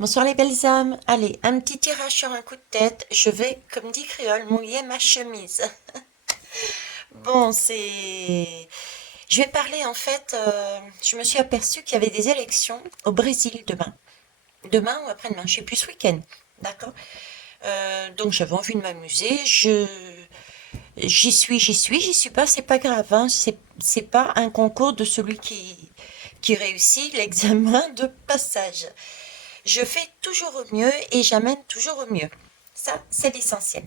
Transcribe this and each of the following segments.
Bonsoir les belles âmes. Allez, un petit tirage sur un coup de tête. Je vais, comme dit Créole, mouiller ma chemise. Bon, c'est... Je vais parler en fait, je me suis aperçue qu'il y avait des élections au Brésil demain. Demain ou après-demain, je sais plus ce week-end. D'accord? Donc j'avais envie de m'amuser. J'y suis pas, c'est pas grave. Hein. C'est pas un concours de celui qui réussit l'examen de passage. Je fais toujours au mieux et j'amène toujours au mieux. Ça, c'est l'essentiel.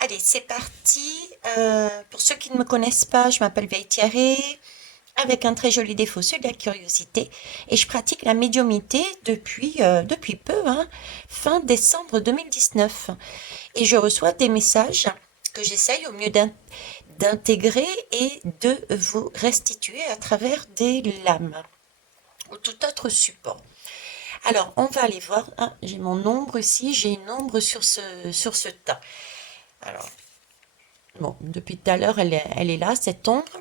Allez, c'est parti. Pour ceux qui ne me connaissent pas, je m'appelle Veille Thierry, avec un très joli défaut, celui de la curiosité. Et je pratique la médiumnité depuis peu, hein, fin décembre 2019. Et je reçois des messages que j'essaye au mieux d'intégrer et de vous restituer à travers des lames ou tout autre support. Alors, on va aller voir. Ah, j'ai mon ombre ici. J'ai une ombre sur ce tas. Alors, bon, depuis tout à l'heure, elle est là, cette ombre.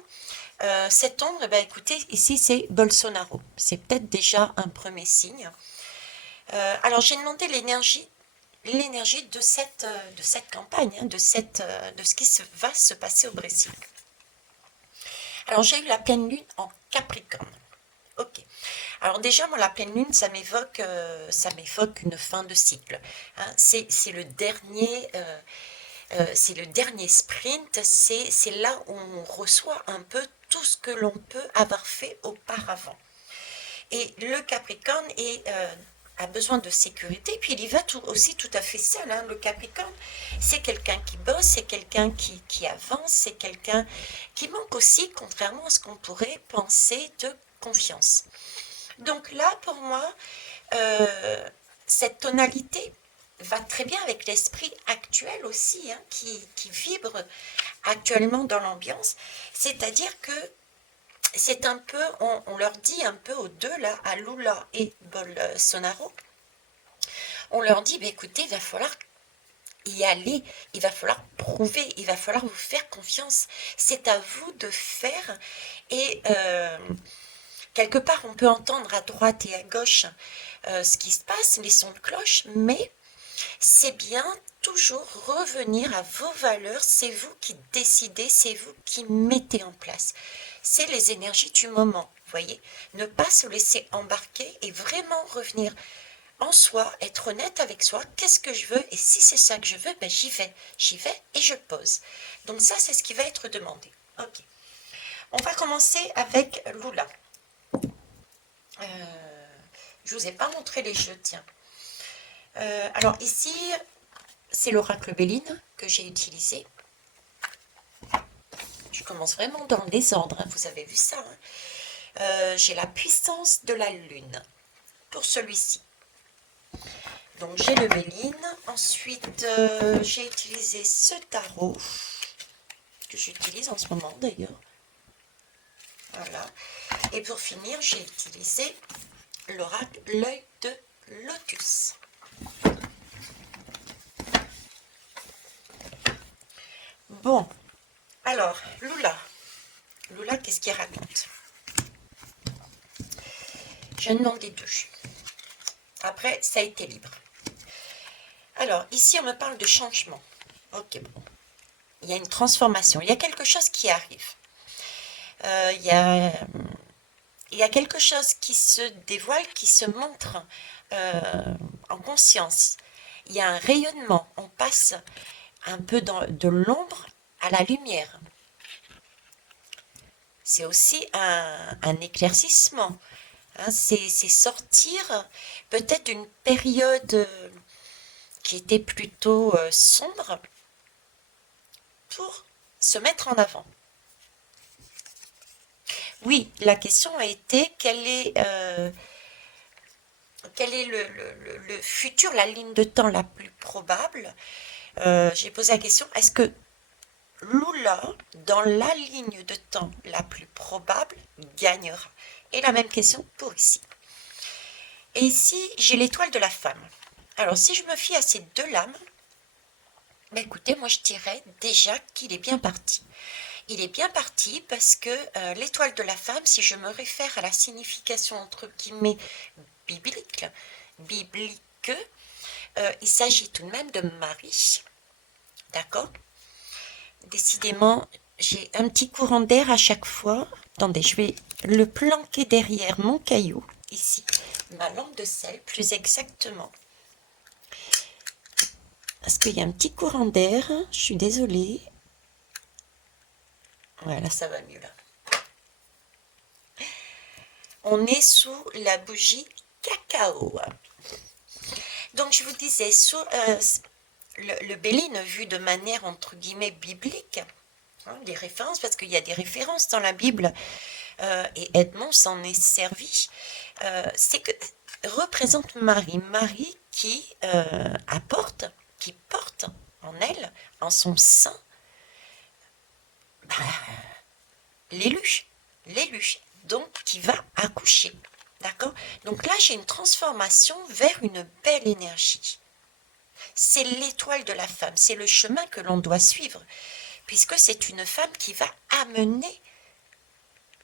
Cette ombre, eh ben, écoutez, ici, c'est Bolsonaro. C'est peut-être déjà un premier signe. Alors, j'ai demandé l'énergie de cette campagne, hein, de ce qui va se passer au Brésil. Alors, j'ai eu la pleine lune en Capricorne. Ok. Alors déjà, moi, la pleine lune, ça m'évoque une fin de cycle. Hein. C'est le dernier sprint. C'est là où on reçoit un peu tout ce que l'on peut avoir fait auparavant. Et le Capricorne a besoin de sécurité, puis il y va aussi tout à fait seul. Hein. Le Capricorne, c'est quelqu'un qui bosse, c'est quelqu'un qui avance, c'est quelqu'un qui manque aussi, contrairement à ce qu'on pourrait penser, de confiance. Donc là, pour moi, euh, cette tonalité va très bien avec l'esprit actuel aussi, hein, qui vibre actuellement dans l'ambiance. C'est-à-dire que c'est un peu, on leur dit un peu aux deux, là, à Lula et Bolsonaro, on leur dit, bah, écoutez, il va falloir y aller, il va falloir prouver, il va falloir vous faire confiance. C'est à vous de faire. Et quelque part, on peut entendre à droite et à gauche ce qui se passe, les sons de cloche, mais c'est bien toujours revenir à vos valeurs, c'est vous qui décidez, c'est vous qui mettez en place. C'est les énergies du moment, vous voyez. Ne pas se laisser embarquer et vraiment revenir en soi, être honnête avec soi, qu'est-ce que je veux et si c'est ça que je veux, ben j'y vais et je pose. Donc ça, c'est ce qui va être demandé. Ok. On va commencer avec Lula. Je vous ai pas montré les jeux, tiens. Alors ici, c'est l'oracle Béline que j'ai utilisé. Je commence vraiment dans le désordre, hein, vous avez vu ça. Hein. J'ai la puissance de la lune pour celui-ci. Donc j'ai le Béline. Ensuite, j'ai utilisé ce tarot que j'utilise en ce moment d'ailleurs. Voilà. Et pour finir, j'ai utilisé l'oracle l'œil de lotus. Bon, alors, Lula. Lula, qu'est-ce qu'il raconte? Je demande les deux. Après, ça a été libre. Alors, ici, on me parle de changement. Ok, bon. Il y a une transformation. Il y a quelque chose qui arrive. Euh, il, y a, il y a quelque chose qui se dévoile, qui se montre en conscience. Il y a un rayonnement. On passe un peu de l'ombre à la lumière. C'est aussi un éclaircissement. Hein, c'est sortir peut-être d'une période qui était plutôt sombre pour se mettre en avant. Oui, la question a été quel est le futur, la ligne de temps la plus probable. J'ai posé la question, est-ce que Lula, dans la ligne de temps la plus probable, gagnera? Et la même question pour ici. Et ici, j'ai l'étoile de la femme. Alors, si je me fie à ces deux lames, ben écoutez, moi je dirais déjà qu'il est bien parti. Il est bien parti parce que l'étoile de la femme, si je me réfère à la signification entre guillemets biblique, biblique que il s'agit tout de même de Marie. D'accord? Décidément, j'ai un petit courant d'air à chaque fois. Attendez, je vais le planquer derrière mon caillou, ici. Ma lampe de sel, plus exactement. Parce qu'il y a un petit courant d'air. Je suis désolée. Voilà, ça va mieux là. On est sous la bougie cacao. Donc, je vous disais, sous le Béline vu de manière entre guillemets biblique, hein, des références, parce qu'il y a des références dans la Bible, et Edmond s'en est servi, c'est que représente Marie, Marie qui qui porte en elle, en son sein, bah, l'élu, donc qui va accoucher. D'accord? Donc là, j'ai une transformation vers une belle énergie. C'est l'étoile de la femme, c'est le chemin que l'on doit suivre, puisque c'est une femme qui va amener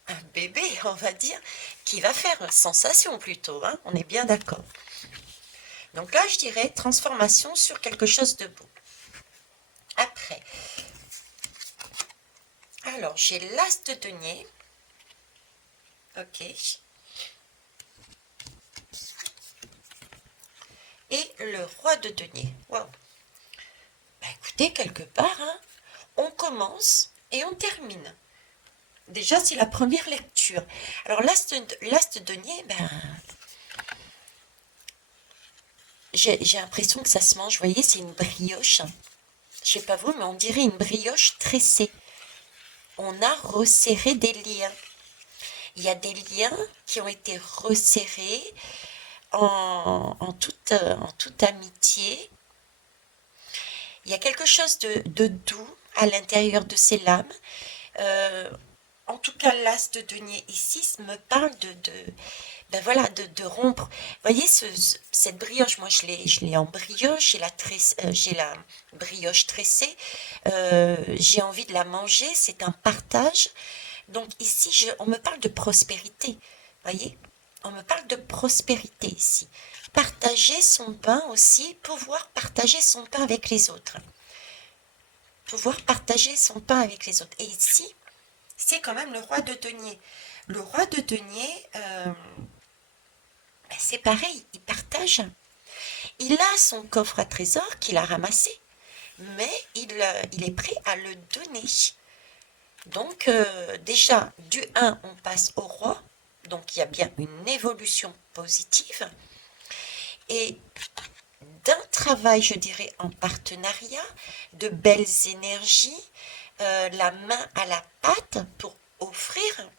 un bébé, on va dire, qui va faire sensation plutôt, hein, on est bien d'accord. Donc là, je dirais transformation sur quelque chose de beau. Après, alors j'ai l'as de denier, ok, et le roi de denier. Waouh. Bah écoutez, quelque part, hein, on commence et on termine. Déjà, c'est la première lecture. Alors, l'as de denier, ben, j'ai l'impression que ça se mange. Vous voyez, c'est une brioche. Je sais pas vous, mais on dirait une brioche tressée. On a resserré des liens. Il y a des liens qui ont été resserrés en toute amitié. Il y a quelque chose de doux à l'intérieur de ces lames. En tout cas, l'as de denier ici me parle ben voilà, de rompre. Vous voyez, cette brioche, moi je l'ai en brioche, j'ai la brioche tressée, j'ai envie de la manger, c'est un partage. Donc ici, on me parle de prospérité, voyez, on me parle de prospérité ici. Partager son pain aussi, pouvoir partager son pain avec les autres. Pouvoir partager son pain avec les autres. Et ici, c'est quand même le roi de denier. Le roi de denier, ben c'est pareil, il partage. Il a son coffre à trésors qu'il a ramassé, mais il est prêt à le donner. Donc déjà, du 1, on passe au roi, donc il y a bien une évolution positive. Et d'un travail, je dirais, en partenariat, de belles énergies, la main à la pâte pour offrir,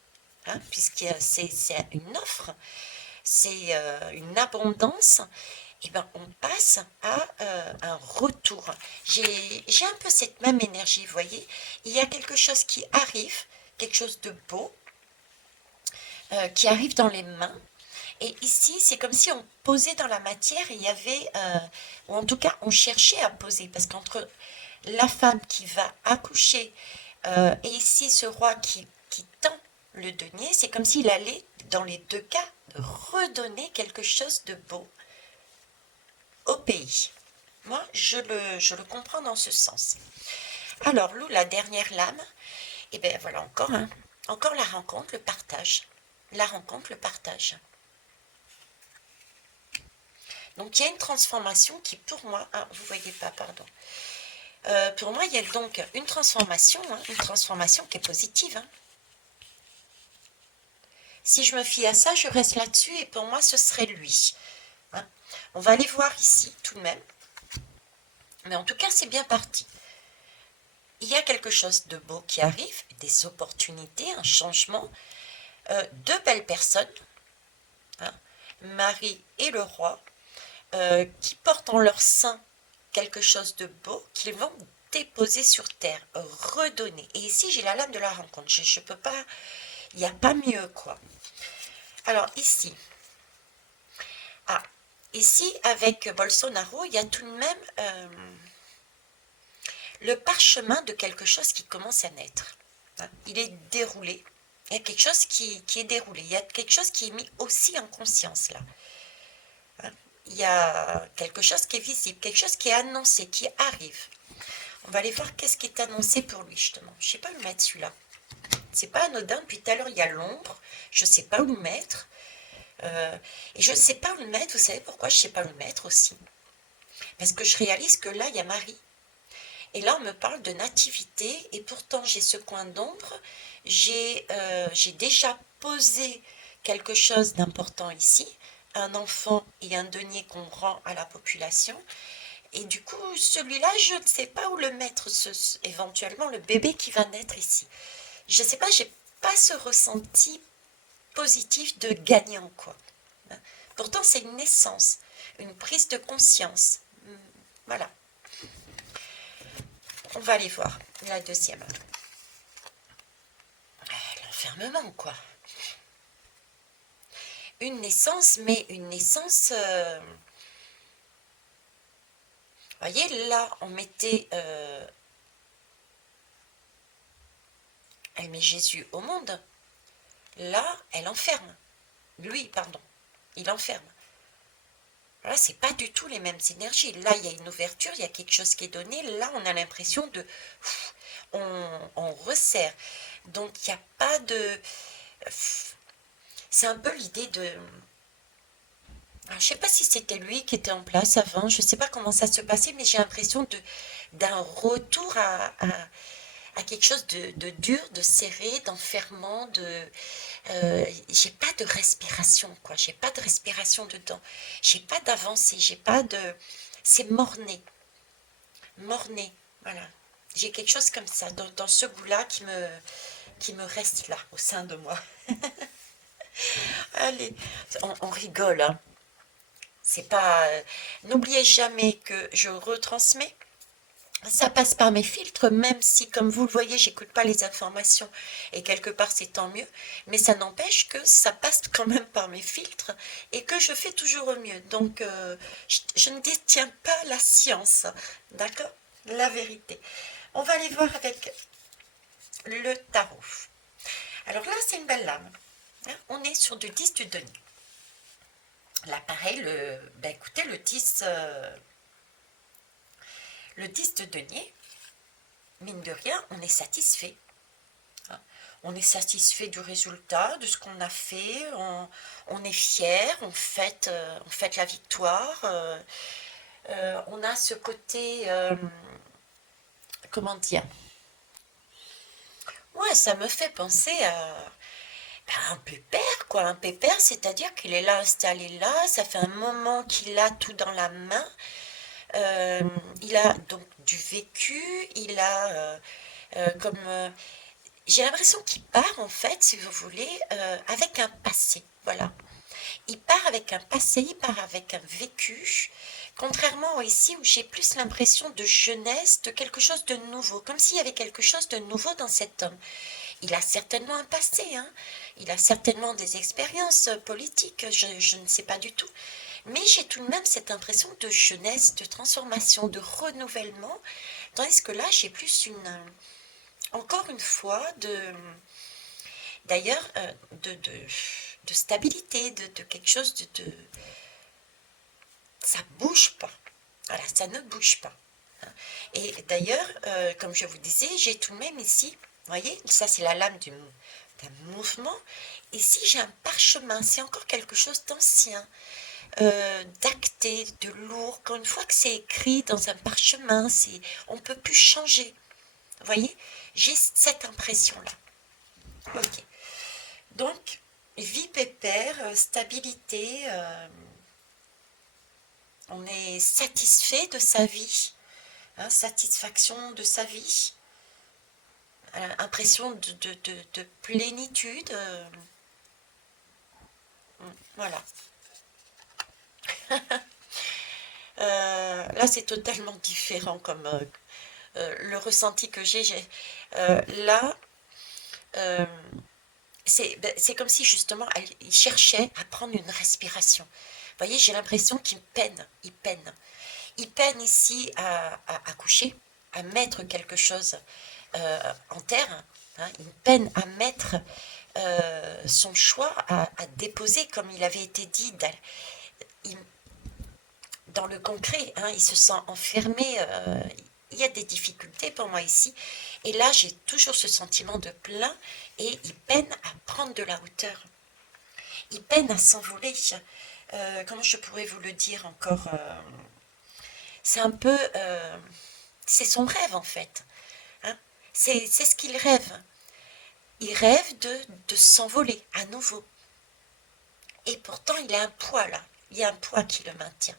hein, puisque c'est une offre, c'est une abondance, et ben on passe à un retour. J'ai un peu cette même énergie, vous voyez, il y a quelque chose qui arrive, quelque chose de beau, qui arrive dans les mains. Et ici, c'est comme si on posait dans la matière et il y avait, ou en tout cas, on cherchait à poser, parce qu'entre la femme qui va accoucher et ici ce roi qui tend le denier, c'est comme s'il allait, dans les deux cas, redonner quelque chose de beau au pays. Moi, je le comprends dans ce sens. Alors, Lou, la dernière lame, et bien voilà encore, hein, encore la rencontre, le partage. La rencontre, le partage. Donc, il y a une transformation qui, pour moi, ah, vous voyez pas, pardon. Pour moi, il y a donc une transformation qui est positive. Hein. Si je me fie à ça, je reste là-dessus et pour moi, ce serait lui. Hein. On va aller voir ici tout de même. Mais en tout cas, c'est bien parti. Il y a quelque chose de beau qui arrive, des opportunités, un changement, deux belles personnes, hein, Marie et le roi, qui portent en leur sein quelque chose de beau qu'ils vont déposer sur terre, redonner. Et ici, j'ai la lame de la rencontre. Je peux pas, il n'y a pas mieux, quoi. Alors, ici, ici, avec Bolsonaro, il y a tout de même le parchemin de quelque chose qui commence à naître. Hein. Il est déroulé. Il y a quelque chose qui est déroulé. Il y a quelque chose qui est mis aussi en conscience, là. Hein. il y a quelque chose qui est visible, quelque chose qui est annoncé, qui arrive. On va aller voir qu'est-ce qui est annoncé pour lui, justement. Je ne sais pas où le mettre, celui-là. C'est pas anodin. Depuis tout à l'heure, il y a l'ombre. Je ne sais pas où le mettre. Et je ne sais pas où le mettre. Vous savez pourquoi je ne sais pas où le mettre aussi? Parce que je réalise que là, il y a Marie. Et là, on me parle de nativité. Et pourtant, j'ai ce coin d'ombre. J'ai déjà posé quelque chose d'important ici. Un enfant et un denier qu'on rend à la population. Et du coup, celui-là, je ne sais pas où le mettre, éventuellement le bébé qui va naître ici. Je ne sais pas, j'ai pas ce ressenti positif de gagnant, quoi. Pourtant, c'est une naissance, une prise de conscience. Voilà. On va aller voir la deuxième. L'enfermement, quoi. Une naissance, mais une naissance... voyez, là, on mettait... elle met Jésus au monde. Là, elle enferme. Lui, pardon. Il enferme. Là, c'est pas du tout les mêmes énergies. Là, il y a une ouverture, il y a quelque chose qui est donné. Là, on a l'impression de... on resserre. Donc, il n'y a pas de... C'est un peu l'idée de... Alors, je ne sais pas si c'était lui qui était en place avant, je ne sais pas comment ça se passait, mais j'ai l'impression d'un retour à quelque chose de dur, de serré, d'enfermement, j'ai pas de respiration, quoi. J'ai pas de respiration dedans. J'ai pas d'avancée. J'ai pas de. C'est morné. Morné. Voilà. J'ai quelque chose comme ça, dans ce goût-là qui me reste là, au sein de moi. Allez, on rigole, hein. C'est pas. N'oubliez jamais que je retransmets. Ça passe par mes filtres, même si, comme vous le voyez, j'écoute pas les informations et quelque part c'est tant mieux, mais ça n'empêche que ça passe quand même par mes filtres et que je fais toujours au mieux. Donc, je ne détiens pas la science, d'accord? La vérité. On va aller voir avec le tarot. Alors là, c'est une belle lame. Hein. On est sur du 10 du denier. Là, pareil, écoutez, le 10 de denier, mine de rien, on est satisfait. On est satisfait du résultat, de ce qu'on a fait, on est fier, on fête la victoire. On a ce côté, comment dire? Ouais, ça me fait penser à un pépère, quoi. Un pépère, c'est-à-dire qu'il est là, installé là, ça fait un moment qu'il a tout dans la main. Euh, il a donc du vécu, il a comme j'ai l'impression qu'il part, en fait, si vous voulez, avec un passé. Voilà. Il part avec un passé, il part avec un vécu, contrairement ici où j'ai plus l'impression de jeunesse, de quelque chose de nouveau, comme s'il y avait quelque chose de nouveau dans cet homme. Il a certainement un passé, hein. Il a certainement des expériences politiques, je ne sais pas du tout. Mais j'ai tout de même cette impression de jeunesse, de transformation, de renouvellement, tandis que là, j'ai plus encore une fois, d'ailleurs, de stabilité, de quelque chose ça bouge pas. Voilà, ça ne bouge pas. Et d'ailleurs, comme je vous disais, j'ai tout de même ici, vous voyez, ça c'est la lame d'un mouvement. Ici, j'ai un parchemin, c'est encore quelque chose d'ancien, d'acté, de lourd. Quand une fois que c'est écrit dans un parchemin, on ne peut plus changer. Vous voyez, j'ai cette impression-là. Ok. Donc, vie pépère, stabilité, on est satisfait de sa vie, hein, satisfaction de sa vie, impression de plénitude. Voilà. Là, c'est totalement différent comme le ressenti que j'ai. Là, euh, c'est comme si justement il cherchait à prendre une respiration. Vous voyez, j'ai l'impression qu'il peine, il peine. Il peine ici à coucher, à mettre quelque chose en terre. Hein. Il peine à mettre son choix, à déposer, comme il avait été dit. Il, dans le concret, hein, il se sent enfermé, il y a des difficultés pour moi ici. Et là, j'ai toujours ce sentiment de plein et il peine à prendre de la hauteur. Il peine à s'envoler. Comment je pourrais vous le dire encore c'est un peu... c'est son rêve en fait. Hein. C'est ce qu'il rêve. Il rêve de s'envoler à nouveau. Et pourtant, il a un poids là. Il y a un poids qui le maintient.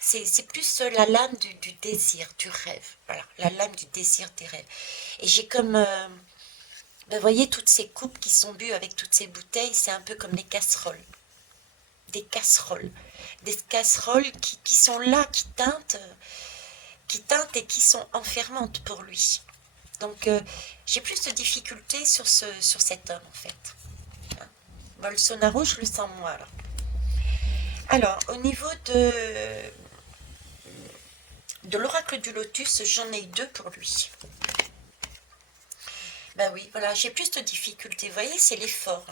C'est plus la lame du désir, du rêve. Voilà, la lame du désir des rêves. Et j'ai comme... vous voyez, toutes ces coupes qui sont bues avec toutes ces bouteilles, c'est un peu comme des casseroles. Des casseroles. Des casseroles qui sont là, qui teintent et qui sont enfermantes pour lui. Donc, j'ai plus de difficultés sur cet homme, en fait. Hein. Bolsonaro, je le sens moi, là. Alors, au niveau de l'oracle du lotus, j'en ai eu deux pour lui. Ben oui, voilà, j'ai plus de difficultés. Vous voyez, c'est l'effort.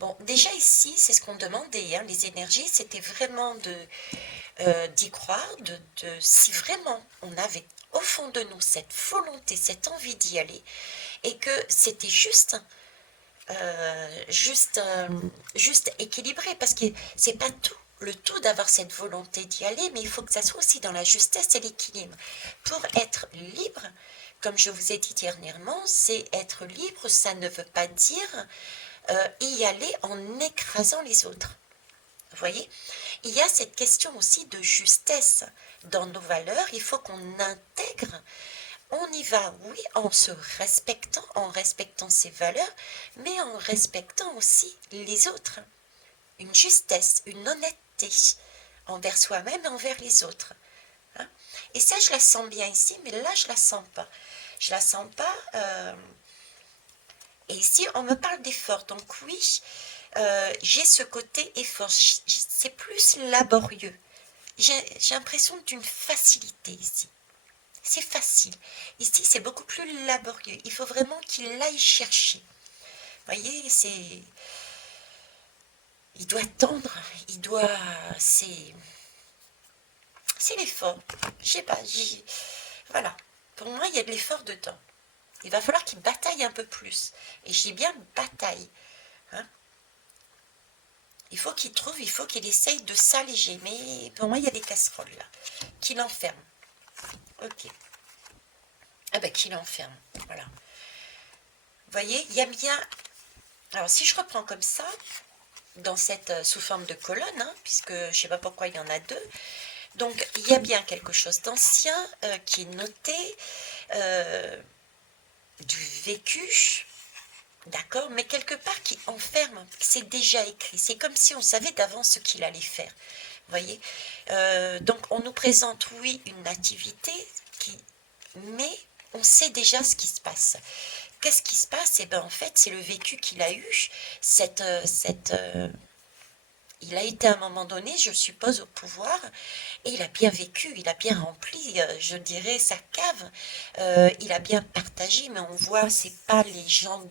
Bon, déjà ici, c'est ce qu'on demandait, hein, les énergies, c'était vraiment d'y croire, si vraiment on avait au fond de nous cette volonté, cette envie d'y aller, et que c'était juste équilibré, parce que c'est pas tout. Le tout d'avoir cette volonté d'y aller, mais il faut que ça soit aussi dans la justesse et l'équilibre. Pour être libre, comme je vous ai dit dernièrement, c'est être libre, ça ne veut pas dire y aller en écrasant les autres. Vous voyez, il y a cette question aussi de justesse dans nos valeurs. Il faut qu'on intègre. On y va, oui, en se respectant, en respectant ses valeurs, mais en respectant aussi les autres. Une justesse, une honnêteté envers soi-même et envers les autres. Hein. Et ça, je la sens bien ici, mais là, je la sens pas. Je la sens pas. Et ici, on me parle d'effort. Donc oui, j'ai ce côté effort. C'est plus laborieux. J'ai l'impression d'une facilité ici. C'est facile. Ici, c'est beaucoup plus laborieux. Il faut vraiment qu'il aille chercher. Vous voyez, il doit tendre, c'est l'effort. Je sais pas, voilà. Pour moi, il y a de l'effort dedans. Il va falloir qu'il bataille un peu plus. Et je dis bien bataille. Hein. Il faut qu'il essaye de s'alléger. Mais pour moi, il y a des casseroles là, qui l'enferment. Ok. Ah ben, qui l'enferme. Voilà. Vous voyez, il y a bien... Alors, si je reprends comme ça, dans cette sous forme de colonne, hein, puisque je ne sais pas pourquoi il y en a deux, donc il y a bien quelque chose d'ancien qui est noté, du vécu, d'accord, mais quelque part qui enferme, c'est déjà écrit, c'est comme si on savait d'avance ce qu'il allait faire, vous voyez, donc on nous présente, oui, une activité, mais on sait déjà ce qui se passe. Qu'est-ce qui se passe? Eh bien, en fait, c'est le vécu qu'il a eu, il a été à un moment donné, je suppose, au pouvoir, et il a bien vécu, il a bien rempli, je dirais, sa cave. Il a bien partagé, mais on voit, c'est pas les gens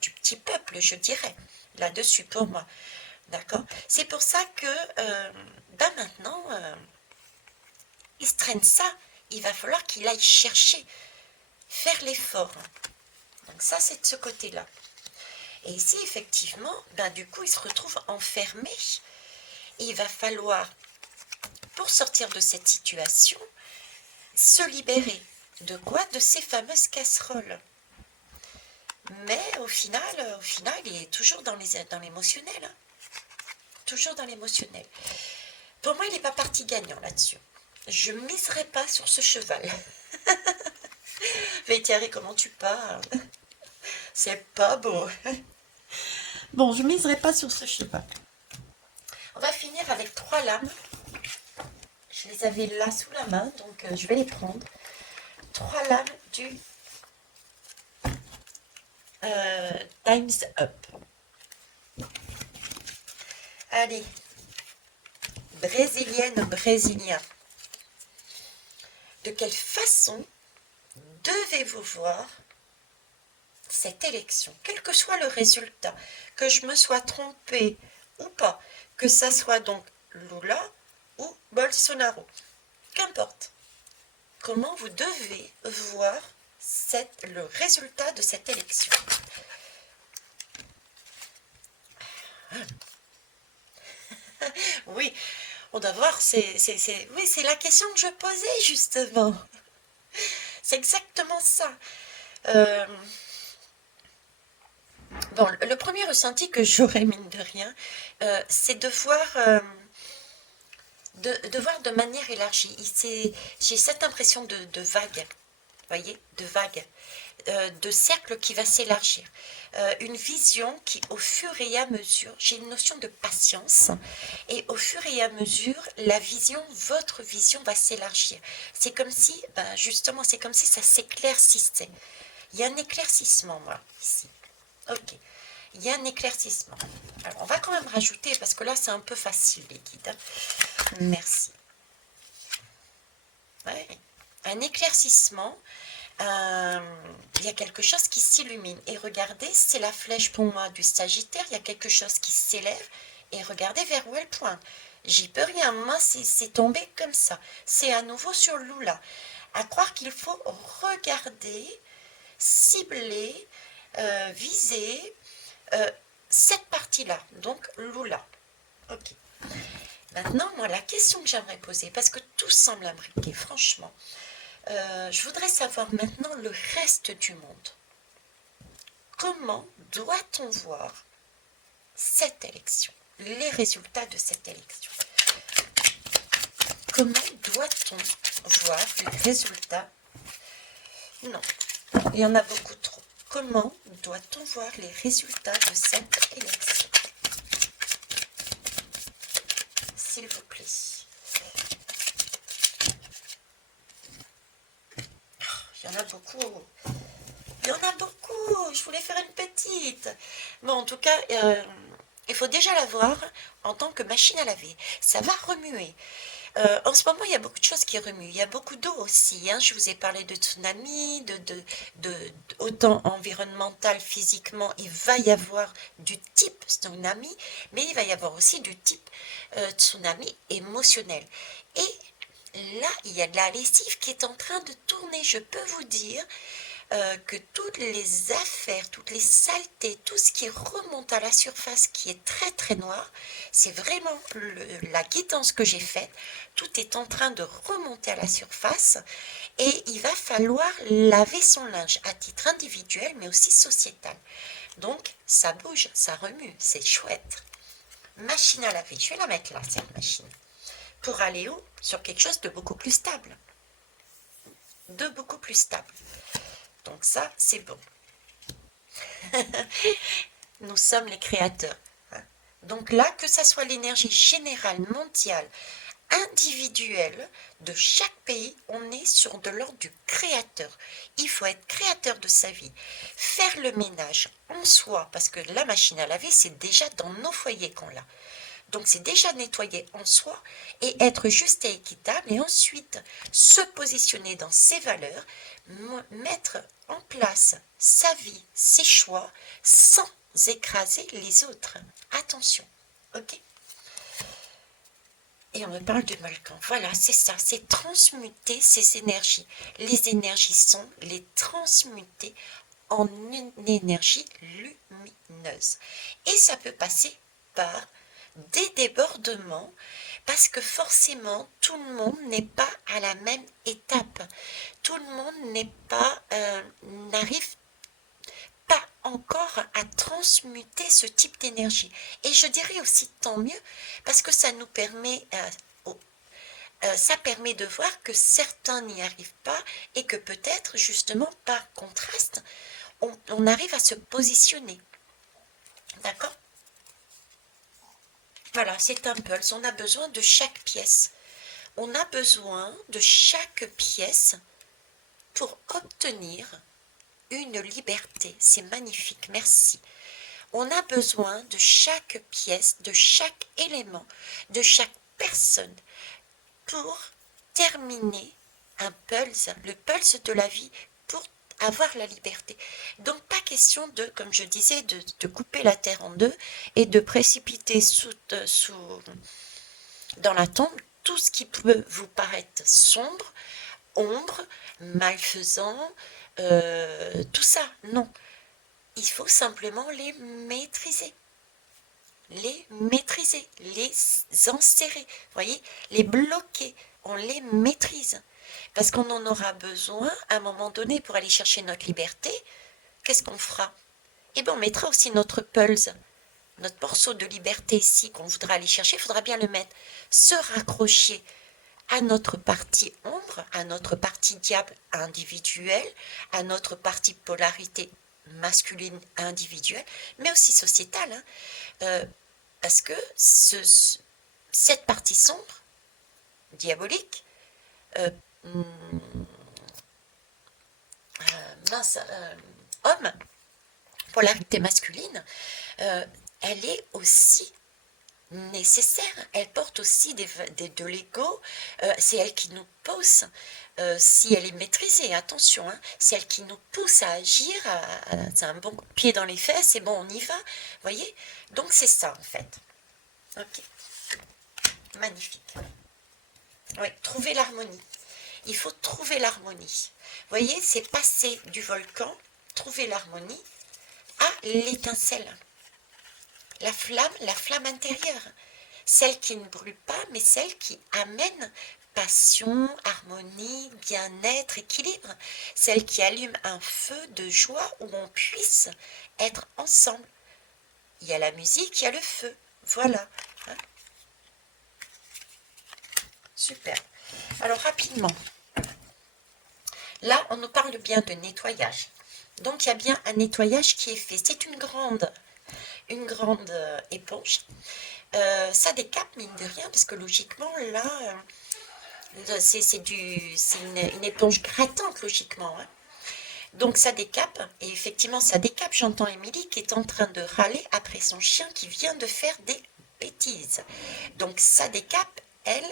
du petit peuple, je dirais, là-dessus pour moi. D'accord? C'est pour ça que, maintenant, il se traîne ça. Il va falloir qu'il aille chercher, faire l'effort. Donc ça, c'est de ce côté-là. Et ici, effectivement, du coup, il se retrouve enfermé. Et il va falloir, pour sortir de cette situation, se libérer. De quoi? De ces fameuses casseroles. Mais au final, il est toujours dans l'émotionnel. Hein. Toujours dans l'émotionnel. Pour moi, il n'est pas parti gagnant là-dessus. Je ne miserai pas sur ce cheval. Mais Thierry, comment tu parles? C'est pas beau. Bon, je ne miserai pas sur ce cheval. On va finir avec 3 lames. Je les avais là sous la main, donc je vais les prendre. 3 lames du Time's Up. Allez, brésilienne, brésilien. De quelle façon devez-vous voir cette élection, quel que soit le résultat, que je me sois trompée ou pas, que ça soit donc Lula ou Bolsonaro. Qu'importe. Comment vous devez voir le résultat de cette élection. Oui, on doit voir, oui, c'est la question que je posais justement. C'est exactement ça. Bon, le premier ressenti que j'aurais, mine de rien, c'est de voir, de manière élargie. J'ai cette impression de vague, voyez, de vague, de cercle qui va s'élargir. Une vision qui, au fur et à mesure, j'ai une notion de patience, et au fur et à mesure, votre vision va s'élargir. C'est comme si, justement, c'est comme si ça s'éclaircissait. Il y a un éclaircissement, moi, ici. Ok. Il y a un éclaircissement. Alors, on va quand même rajouter, parce que là, c'est un peu facile, les guides. Merci. Ouais. Un éclaircissement, il y a quelque chose qui s'illumine. Et regardez, c'est la flèche pour moi du Sagittaire, il y a quelque chose qui s'élève, et regardez vers où elle pointe. J'y peux rien, moi, c'est tombé comme ça. C'est à nouveau sur Lula. À croire qu'il faut regarder, cibler, viser cette partie-là, donc Lula. Ok. Maintenant, moi, la question que j'aimerais poser, parce que tout semble imbriqué, franchement, je voudrais savoir maintenant le reste du monde. Comment doit-on voir cette élection, les résultats de cette élection? Comment doit-on voir les résultats? Non, il y en a beaucoup trop. Comment doit-on voir les résultats de cette élection? S'il vous plaît. Il y en a beaucoup. Il y en a beaucoup. Je voulais faire une petite. Bon, en tout cas, il faut déjà la voir en tant que machine à laver. Ça va remuer. En ce moment, il y a beaucoup de choses qui remuent. Il y a beaucoup d'eau aussi. Hein. Je vous ai parlé de tsunami, autant environnemental, physiquement, il va y avoir du type tsunami, mais il va y avoir aussi du type tsunami émotionnel. Et là, il y a de la lessive qui est en train de tourner. Je peux vous dire que toutes les affaires, toutes les saletés, tout ce qui remonte à la surface qui est très très noir, c'est vraiment la guidance que j'ai faite. Tout est en train de remonter à la surface et il va falloir laver son linge à titre individuel mais aussi sociétal. Donc ça bouge, ça remue, c'est chouette. Machine à laver, je vais la mettre là cette machine. Pour aller où? Sur quelque chose de beaucoup plus stable. De beaucoup plus stable. Donc ça, c'est bon. Nous sommes les créateurs. Donc là, que ça soit l'énergie générale, mondiale, individuelle de chaque pays, on est sur de l'ordre du créateur. Il faut être créateur de sa vie. Faire le ménage en soi, parce que la machine à laver, c'est déjà dans nos foyers qu'on l'a. Donc c'est déjà nettoyer en soi et être juste et équitable et ensuite se positionner dans ses valeurs, mettre en place sa vie, ses choix sans écraser les autres. Attention, ok? Et on me parle de volcan. Voilà, c'est ça, c'est transmuter ces énergies. Les énergies sont les transmuter en une énergie lumineuse. Et ça peut passer par des débordements, parce que forcément tout le monde n'est pas à la même étape, tout le monde n'arrive pas encore à transmuter ce type d'énergie. Et je dirais aussi tant mieux, parce que ça nous permet ça permet de voir que certains n'y arrivent pas et que peut-être justement par contraste on arrive à se positionner. D'accord? Voilà, c'est un pulse. On a besoin de chaque pièce. On a besoin de chaque pièce pour obtenir une liberté. C'est magnifique, merci. On a besoin de chaque pièce, de chaque élément, de chaque personne pour terminer un pulse, le pulse de la vie, pour avoir la liberté. Donc pas question de, comme je disais, de couper la terre en deux et de précipiter dans la tombe tout ce qui peut vous paraître sombre, ombre, malfaisant, tout ça, non. Il faut simplement les maîtriser. Les maîtriser, les enserrer, voyez, les bloquer, on les maîtrise. Parce qu'on en aura besoin à un moment donné pour aller chercher notre liberté. Qu'est-ce qu'on fera? Eh bien, on mettra aussi notre pulse, notre morceau de liberté ici qu'on voudra aller chercher, il faudra bien le mettre, se raccrocher à notre partie ombre, à notre partie diable individuelle, à notre partie polarité masculine individuelle, mais aussi sociétale, hein, parce que cette partie sombre, diabolique, hum, mince, homme, polarité masculine, elle est aussi nécessaire, elle porte aussi de l'ego, c'est elle qui nous pousse, si elle est maîtrisée, attention, hein, c'est elle qui nous pousse à agir, c'est un bon pied dans les fesses, et bon, on y va, voyez, donc c'est ça en fait. Ok, magnifique. Oui, trouver l'harmonie. Il faut trouver l'harmonie. Voyez, c'est passer du volcan, trouver l'harmonie, à l'étincelle. La flamme intérieure. Celle qui ne brûle pas, mais celle qui amène passion, harmonie, bien-être, équilibre. Celle qui allume un feu de joie où on puisse être ensemble. Il y a la musique, il y a le feu. Voilà. Hein. Super. Alors rapidement. Là, on nous parle bien de nettoyage. Donc, il y a bien un nettoyage qui est fait. C'est une grande éponge. Ça décape, mine de rien, parce que logiquement, là, c'est une éponge grattante, logiquement. Hein. Donc, ça décape, et effectivement, ça décape. J'entends Émilie qui est en train de râler après son chien qui vient de faire des bêtises. Donc, ça décape, elle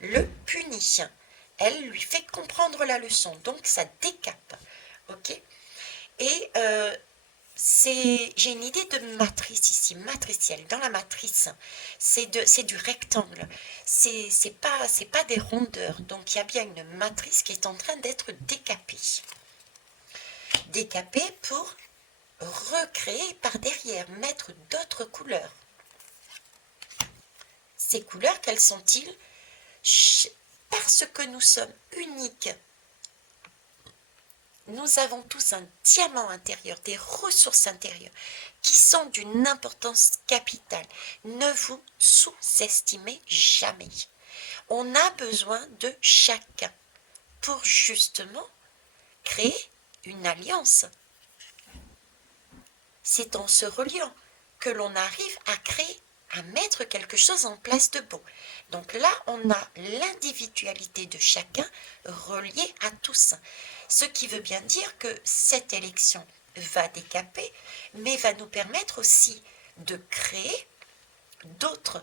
le punit. Elle lui fait comprendre la leçon. Donc, ça décape. Ok. Et j'ai une idée de matrice ici, matricielle. Dans la matrice, c'est du rectangle. C'est pas des rondeurs. Donc, il y a bien une matrice qui est en train d'être décapée. Décapée pour recréer par derrière, mettre d'autres couleurs. Ces couleurs, quelles sont-ils? Parce que nous sommes uniques, nous avons tous un diamant intérieur, des ressources intérieures qui sont d'une importance capitale. Ne vous sous-estimez jamais. On a besoin de chacun pour justement créer une alliance. C'est en se reliant que l'on arrive à créer, à mettre quelque chose en place de beau. Donc là, on a l'individualité de chacun reliée à tous. Ce qui veut bien dire que cette élection va décaper, mais va nous permettre aussi de créer d'autres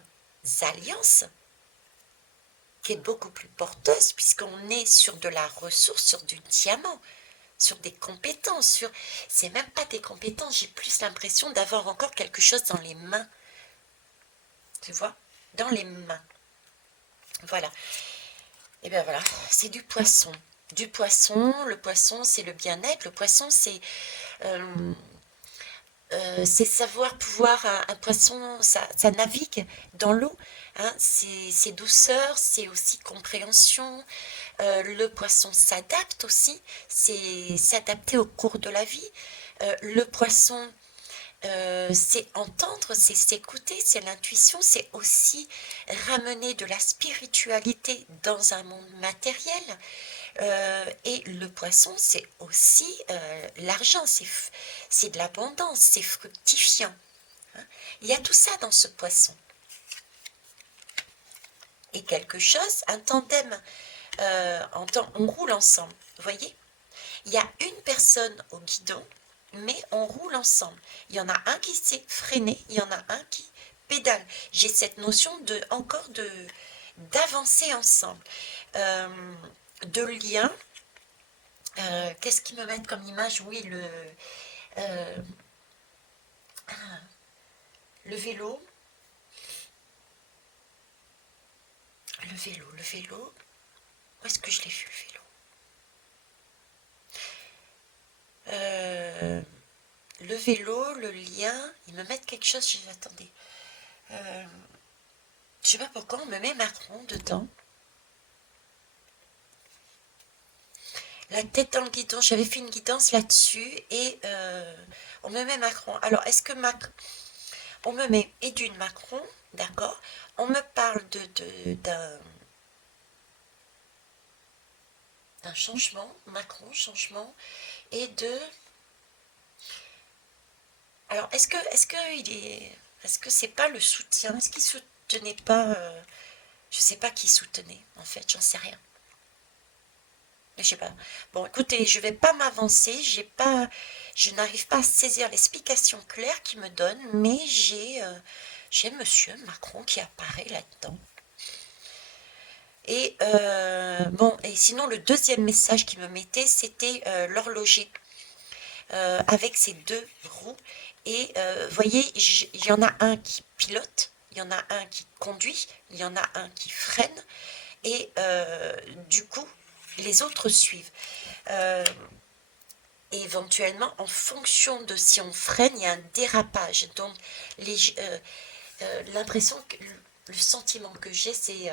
alliances qui est beaucoup plus porteuse puisqu'on est sur de la ressource, sur du diamant, sur des compétences, c'est même pas des compétences, j'ai plus l'impression d'avoir encore quelque chose dans les mains. Tu vois? Dans les mains. Voilà. Et bien voilà, c'est du poisson. Du poisson, le poisson c'est le bien-être, le poisson c'est savoir pouvoir, un poisson, ça navigue dans l'eau, hein, c'est douceur, c'est aussi compréhension, le poisson s'adapte aussi, c'est s'adapter au cours de la vie, le poisson, c'est entendre, c'est s'écouter, c'est l'intuition, c'est aussi ramener de la spiritualité dans un monde matériel. Et le poisson, c'est aussi l'argent, c'est de l'abondance, c'est fructifiant. Hein. Il y a tout ça dans ce poisson. Et quelque chose, un tandem, on roule ensemble, vous voyez? Il y a une personne au guidon, mais on roule ensemble. Il y en a un qui sait freiner, il y en a un qui pédale. J'ai cette notion d'avancer ensemble, de lien. Qu'est-ce qu'ils me mettent comme image? Oui, le vélo. Le vélo. Où est-ce que je l'ai vu, le vélo? Le vélo, le lien, ils me mettent quelque chose, attendez. Je sais pas pourquoi on me met Macron dedans. La tête dans le guidon, j'avais fait une guidance là-dessus et on me met Macron. Alors, est-ce que on me met Edune Macron, d'accord? On me parle d'un changement, Macron, changement, et de... Alors, est-ce que c'est pas le soutien? Est-ce qu'il soutenait pas... je sais pas qui soutenait, en fait, j'en sais rien. Je sais pas. Bon, écoutez, je vais pas m'avancer, je n'arrive pas à saisir l'explication claire qu'il me donne, mais j'ai Monsieur Macron qui apparaît là-dedans. Et bon, et sinon le deuxième message qu'il me mettait, c'était l'horloger avec ses deux roues. Et vous voyez, il y en a un qui pilote, il y en a un qui conduit, il y en a un qui freine, et du coup, les autres suivent. Et éventuellement, en fonction de si on freine, il y a un dérapage. Donc, l'impression, le sentiment que j'ai, c'est...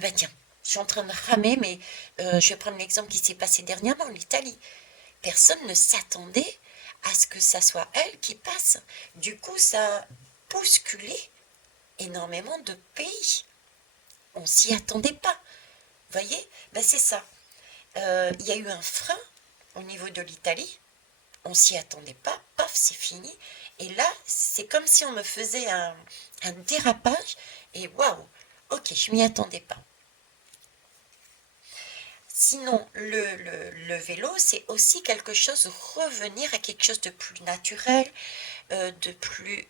ben tiens, je suis en train de ramer, mais je vais prendre l'exemple qui s'est passé dernièrement en Italie. Personne ne s'attendait à ce que ça soit elle qui passe. Du coup, ça a bousculé énormément de pays. On s'y attendait pas. Vous voyez, ben c'est ça. Il y a eu un frein au niveau de l'Italie. On s'y attendait pas. Paf, c'est fini. Et là, c'est comme si on me faisait un dérapage. Et waouh, ok, je m'y attendais pas. Sinon, le vélo, c'est aussi quelque chose, revenir à quelque chose de plus naturel, de plus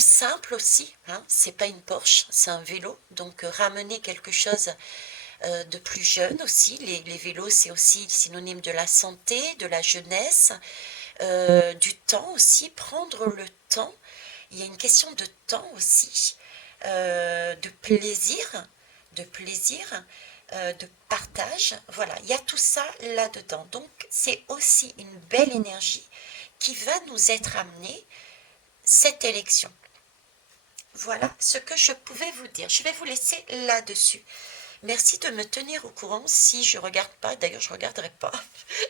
simple aussi. Hein. C'est pas une Porsche, c'est un vélo. Donc, ramener quelque chose de plus jeune aussi. Les vélos, c'est aussi synonyme de la santé, de la jeunesse, du temps aussi, prendre le temps. Il y a une question de temps aussi, de plaisir, de partage. Voilà, il y a tout ça là-dedans. Donc, c'est aussi une belle énergie qui va nous être amenée cette élection. Voilà ce que je pouvais vous dire. Je vais vous laisser là-dessus. Merci de me tenir au courant si je regarde pas. D'ailleurs, je ne regarderai pas.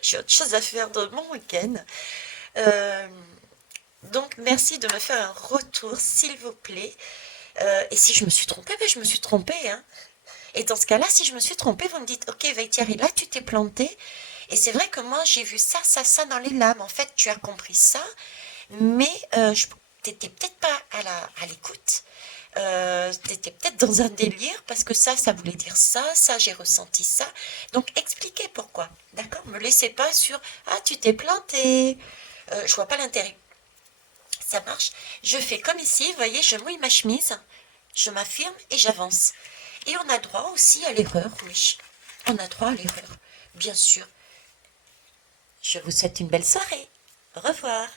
J'ai autre chose à faire de mon week-end. Donc, merci de me faire un retour, s'il vous plaît. Et si je me suis trompée, ben je me suis trompée. Hein. Et dans ce cas-là, si je me suis trompée, vous me dites, ok, Thierry, là, tu t'es plantée. Et c'est vrai que moi, j'ai vu ça, ça dans les lames. En fait, tu as compris ça, mais tu n'étais peut-être pas à l'écoute. Tu étais peut-être dans un délire parce que ça voulait dire ça j'ai ressenti ça. Donc expliquez pourquoi, d'accord? Me laissez pas sur ah tu t'es planté. Je vois pas l'intérêt. Ça marche. Je fais comme ici, vous voyez, je mouille ma chemise, je m'affirme et j'avance. Et on a droit aussi à l'erreur, oui. On a droit à l'erreur, bien sûr. Je vous souhaite une belle soirée. Au revoir.